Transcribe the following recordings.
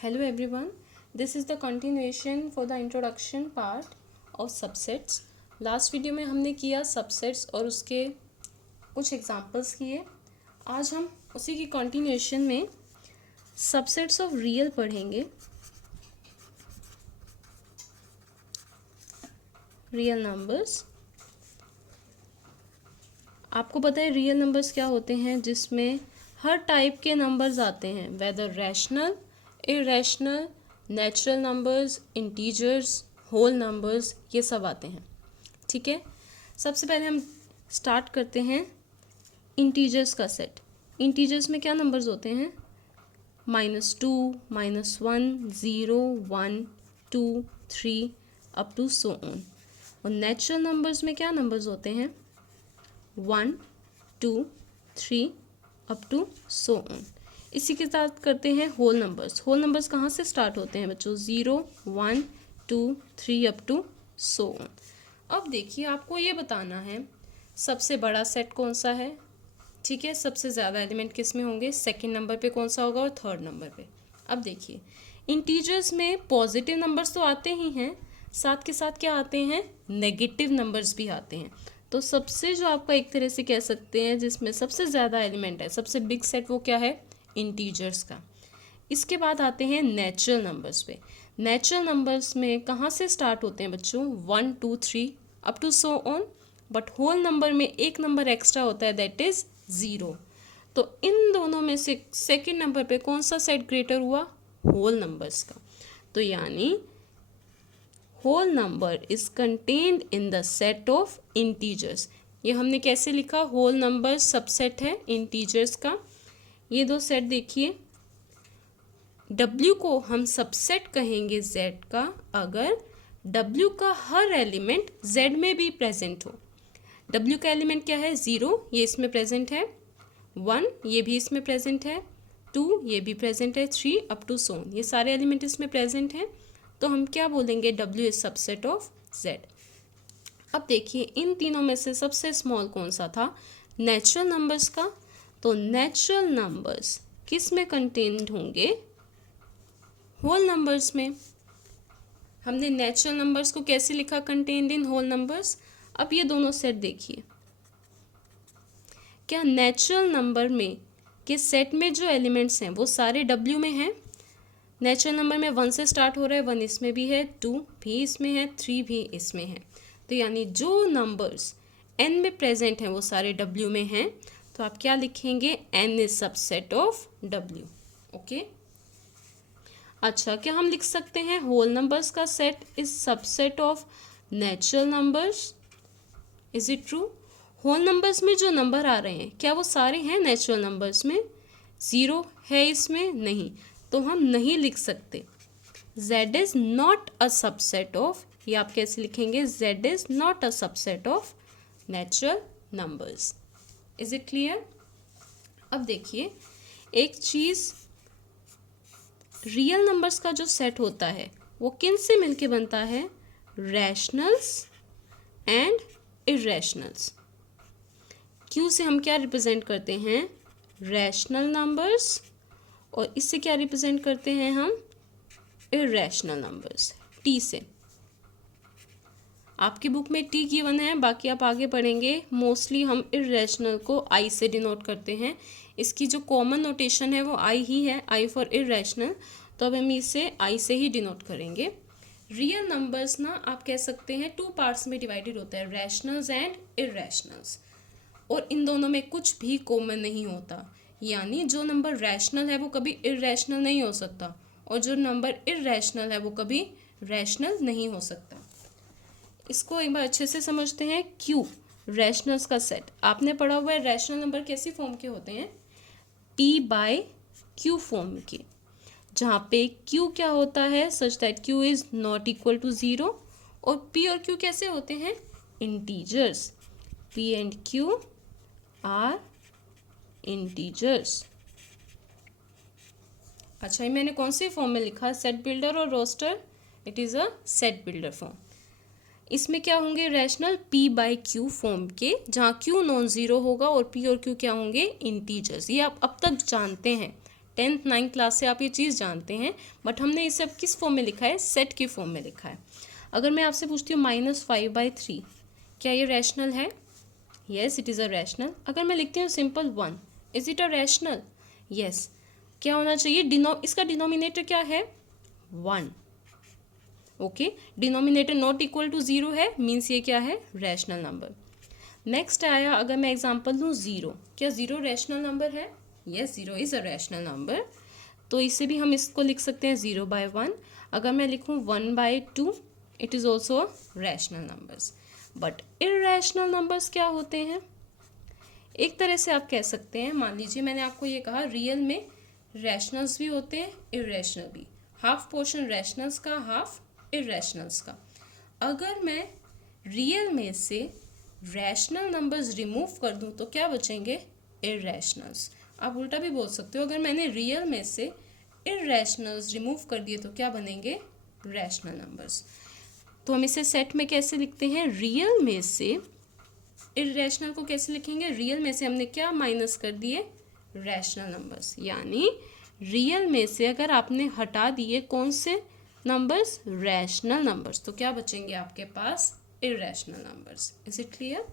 Hello everyone, this is the continuation for the introduction part of subsets. Last video में हमने किया subsets और उसके कुछ एग्जांपल्स किए. आज हम उसी की कंटिन्यूएशन में सबसेट्स ऑफ रियल पढ़ेंगे. रियल नंबर्स, आपको पता है रियल नंबर्स क्या होते हैं, जिसमें हर टाइप के नंबर्स आते हैं, whether rational, irrational, natural numbers, integers, whole numbers, ये सब आते हैं. ठीक है, सबसे पहले हम स्टार्ट करते हैं इंटीजर्स का सेट. इंटीजर्स में क्या नंबर्स होते हैं? -2, -1, 0, 1, 2, 3 अप टू सो ऑन. और नेचुरल नंबर्स में क्या नंबर्स होते हैं? 1, 2, 3 अप टू सो ऑन. इसी के साथ करते हैं होल नंबर्स. होल नंबर्स कहाँ से स्टार्ट होते हैं बच्चों? 0, 1, 2, 3 अप टू सो ऑन. अब देखिए, आपको ये बताना है सबसे बड़ा सेट कौन सा है. ठीक है, सबसे ज़्यादा एलिमेंट किस में होंगे, सेकंड नंबर पे कौन सा होगा और थर्ड नंबर पे. अब देखिए, इंटीजर्स में पॉजिटिव नंबर्स तो आते ही हैं, साथ के साथ क्या आते हैं, नेगेटिव नंबर्स भी आते हैं. तो सबसे जो आपका एक तरह से कह सकते हैं जिसमें सबसे ज़्यादा एलिमेंट है, सबसे बिग सेट, वो क्या है, इंटीजर्स का. इसके बाद आते हैं नेचुरल नंबर्स पे. नेचुरल नंबर्स में कहाँ से स्टार्ट होते हैं बच्चों? 1, 2, 3 up to so on. But whole number में एक नंबर एक्स्ट्रा होता है, दैट इज 0. तो इन दोनों में से सेकेंड नंबर पे कौन सा सेट ग्रेटर हुआ? होल नंबर्स का. तो यानी whole number is contained in the set of integers. ये हमने कैसे लिखा? होल नंबर सबसेट है इंटीजर्स का. ये दो सेट देखिए, W को हम सबसेट कहेंगे Z का अगर W का हर एलिमेंट Z में भी प्रेजेंट हो. W का एलिमेंट क्या है? 0, ये इसमें प्रेजेंट है. 1, ये भी इसमें प्रेजेंट है. 2, ये भी प्रेजेंट है. 3 अप टू सो ऑन, ये सारे एलिमेंट इसमें प्रेजेंट हैं. तो हम क्या बोलेंगे? W is subset of Z. अब देखिए, इन तीनों में से सबसे स्मॉल कौन सा था? नेचुरल नंबर्स का. तो नेचुरल नंबर्स किस में कंटेन्ड होंगे? होल नंबर्स में. हमने नेचुरल नंबर्स को कैसे लिखा? Contained in whole numbers. अब ये दोनों सेट देखिए, क्या नेचुरल नंबर में के सेट में जो एलिमेंट्स हैं वो सारे W में हैं? नेचुरल नंबर में 1 से स्टार्ट हो रहा है, 1 इसमें भी है, 2 भी इसमें है, 3 भी इसमें है. तो यानी जो नंबर्स N में प्रेजेंट हैं वो सारे W में हैं. तो आप क्या लिखेंगे? N is subset of W. Okay. अच्छा, क्या हम लिख सकते हैं होल नंबर्स का set is subset of natural numbers? Is it true? Whole numbers में जो नंबर आ रहे हैं क्या वो सारे हैं नेचुरल नंबर्स में? 0 है इसमें? नहीं. तो हम नहीं लिख सकते. Z is not a subset of, ये आप कैसे लिखेंगे? Z is not a subset of natural numbers. Is it clear? अब देखिए, एक चीज़, रियल नंबर्स का जो सेट होता है वो किन से मिलके बनता है? Rationals and irrationals. Q से हम क्या रिप्रेजेंट करते हैं? Rational numbers. और इससे क्या रिप्रेजेंट करते हैं हम? Irrational numbers. T से. आपकी बुक में T गिवन है, बाकी आप आगे पढ़ेंगे. मोस्टली हम इरेशनल को I से डिनोट करते हैं. इसकी जो कॉमन नोटेशन है वो I ही है, I फॉर इरेशनल. तो अब हम इसे I से ही डिनोट करेंगे. रियल नंबर्स ना आप कह सकते हैं 2 पार्ट्स में डिवाइडेड होता है, रैशनल्स एंड इरेशनल्स. और इन दोनों में कुछ भी कॉमन नहीं होता. यानी जो नंबर रैशनल है वो कभी इरेशनल नहीं हो सकता, और जो नंबर इरेशनल है वो कभी रैशनल नहीं हो सकता. इसको एक बार अच्छे से समझते हैं. Q रैशनल्स का सेट. आपने पढ़ा हुआ है रैशनल नंबर कैसी फॉर्म के होते हैं? P/Q फॉर्म के, जहाँ पे Q क्या होता है? Such that Q is not equal to 0. और P और Q कैसे होते हैं? Integers. P and Q are integers. अच्छा, ये मैंने कौन सी फॉर्म में लिखा? सेट बिल्डर और roster. It is a set builder form. इसमें क्या होंगे? रैशनल P/Q फॉर्म के, जहाँ Q नॉन ज़ीरो होगा और P और Q क्या होंगे? इंटीजर्स. ये आप अब तक जानते हैं. 10th 9th क्लास से आप ये चीज़ जानते हैं, बट हमने इसे अब किस फॉर्म में लिखा है, सेट के फॉर्म में लिखा है। अगर मैं आपसे पूछती हूँ -5/3, क्या ये रैशनल है? Yes, it is a rational. अगर मैं लिखती हूँ simple 1, is it a rational? Yes. क्या होना चाहिए? इसका डिनोमिनेटर क्या है? 1। Okay, denominator not equal to 0 है, मीन्स ये क्या है? Rational number. नेक्स्ट आया, अगर मैं एग्जांपल दूँ 0, क्या 0 रैशनल नंबर है? Yes, 0 is a rational number. तो इससे भी हम इसको लिख सकते हैं 0/1। अगर मैं लिखूँ 1/2, it is also rational numbers. But irrational numbers क्या होते हैं? एक तरह से आप कह सकते हैं, मान लीजिए मैंने आपको ये कहा रियल में रैशनल्स भी होते हैं, इर्रेशनल भी। हाफ पोर्शन रैशनल्स का, हाफ इर्रेशनल्स का। अगर मैं रियल में से रैशनल नंबर्स रिमूव कर दूं तो क्या बचेंगे? इर्रेशनल्स। आप उल्टा भी बोल सकते हो, अगर मैंने रियल में से इर्रेशनल्स रिमूव कर दिए तो क्या बनेंगे? Rational numbers. तो हम इसे सेट में कैसे लिखते हैं? रियल में से इर्रेशनल को कैसे लिखेंगे? रियल में से हमने क्या माइनस कर दिए? Rational numbers. यानी रियल में से अगर आपने हटा दिए कौन से नंबर्स? रैशनल नंबर्स, तो क्या बचेंगे आपके पास? Irrational numbers. Is it clear?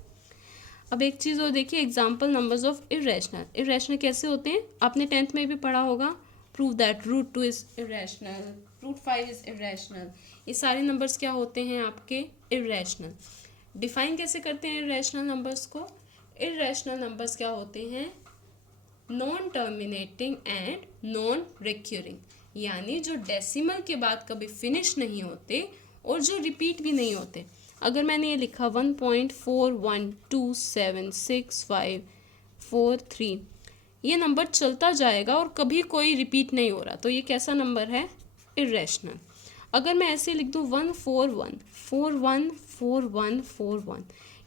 अब एक चीज़ और देखिए, example numbers of irrational. Irrational कैसे होते हैं? आपने 10th में भी पढ़ा होगा, prove that √2 is irrational, √5 is irrational. ये सारे नंबर्स क्या होते हैं आपके? इर्रेशनल। डिफाइन कैसे करते हैं इर्रेशनल नंबर्स को? इर्रेशनल नंबर्स क्या होते हैं? Non terminating and non recurring, यानी जो डेसिमल के बाद कभी फिनिश नहीं होते और जो रिपीट भी नहीं होते। अगर मैंने ये लिखा 1.4127654 ये नंबर चलता जाएगा और कभी कोई रिपीट नहीं हो रहा, तो ये कैसा नंबर है? इर्रेशनल। अगर मैं ऐसे लिख दूँ 141414141,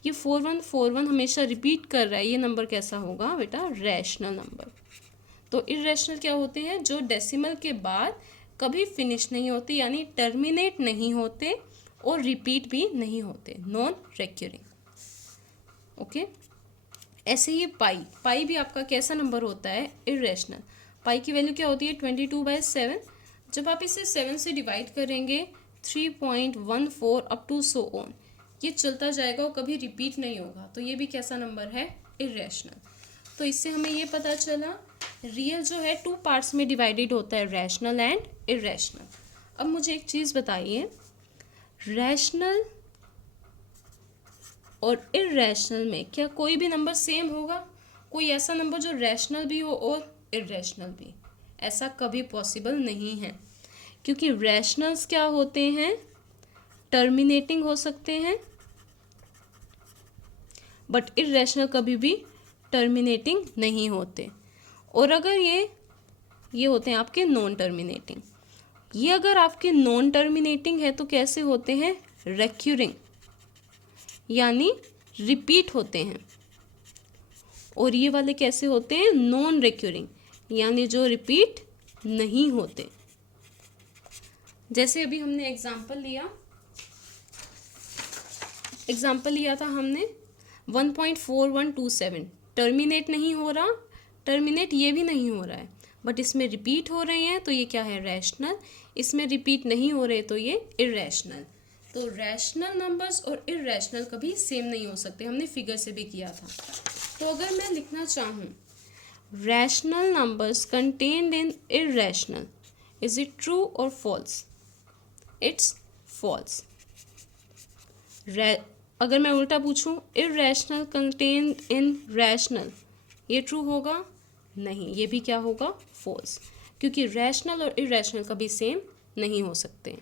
ये 4141 हमेशा रिपीट कर रहा है, ये नंबर कैसा होगा बेटा? Rational number. तो इर्रेशनल क्या होते हैं? जो डेसिमल के बाद कभी फिनिश नहीं होते, यानी टर्मिनेट नहीं होते और रिपीट भी नहीं होते, नॉन रिक्यूरिंग। ओके, ऐसे ही पाई भी आपका कैसा नंबर होता है? इर्रेशनल। पाई की वैल्यू क्या होती है? 22/7। जब आप इसे 7 से डिवाइड करेंगे 3.14 अप टू सो ऑन, ये चलता जाएगा और कभी रिपीट नहीं होगा, तो ये भी कैसा नंबर है? इर्रेशनल। तो इससे हमें ये पता चला रियल जो है 2 पार्ट्स में डिवाइडेड होता है, रैशनल एंड इर्रेशनल। अब मुझे एक चीज़ बताइए, रैशनल और इर्रेशनल में क्या कोई भी नंबर सेम होगा? कोई ऐसा नंबर जो रैशनल भी हो और इर्रेशनल भी? ऐसा कभी पॉसिबल नहीं है, क्योंकि रैशनल्स क्या होते हैं? टर्मिनेटिंग हो सकते हैं, बट इर्रेशनल कभी भी टर्मिनेटिंग नहीं होते। और अगर ये होते हैं आपके नॉन टर्मिनेटिंग। ये अगर आपके नॉन टर्मिनेटिंग है तो कैसे होते हैं? रेक्यूरिंग, यानी रिपीट होते हैं। और ये वाले कैसे होते हैं? नॉन रेक्यूरिंग, यानी जो रिपीट नहीं होते। जैसे अभी हमने एग्जाम्पल लिया था हमने 1.4127, टर्मिनेट नहीं हो रहा, टर्मिनेट ये भी नहीं हो रहा है, बट इसमें रिपीट हो रहे हैं, तो ये क्या है? रैशनल। इसमें रिपीट नहीं हो रहे तो ये इर्रेशनल। तो रैशनल नंबर्स और इर्रेशनल कभी सेम नहीं हो सकते, हमने फिगर से भी किया था। तो अगर मैं लिखना चाहूँ rational numbers contained in irrational, is it true और फॉल्स? It's false. अगर मैं उल्टा पूछूं इर्रेशनल कंटेन्ड इन रैशनल, ये ट्रू होगा? नहीं, ये भी क्या होगा? फॉल्स, क्योंकि रैशनल और इर्रेशनल कभी सेम नहीं हो सकते।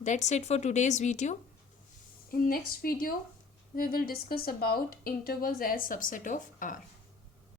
That's it for today's video. In next video we will discuss about intervals as subset of R.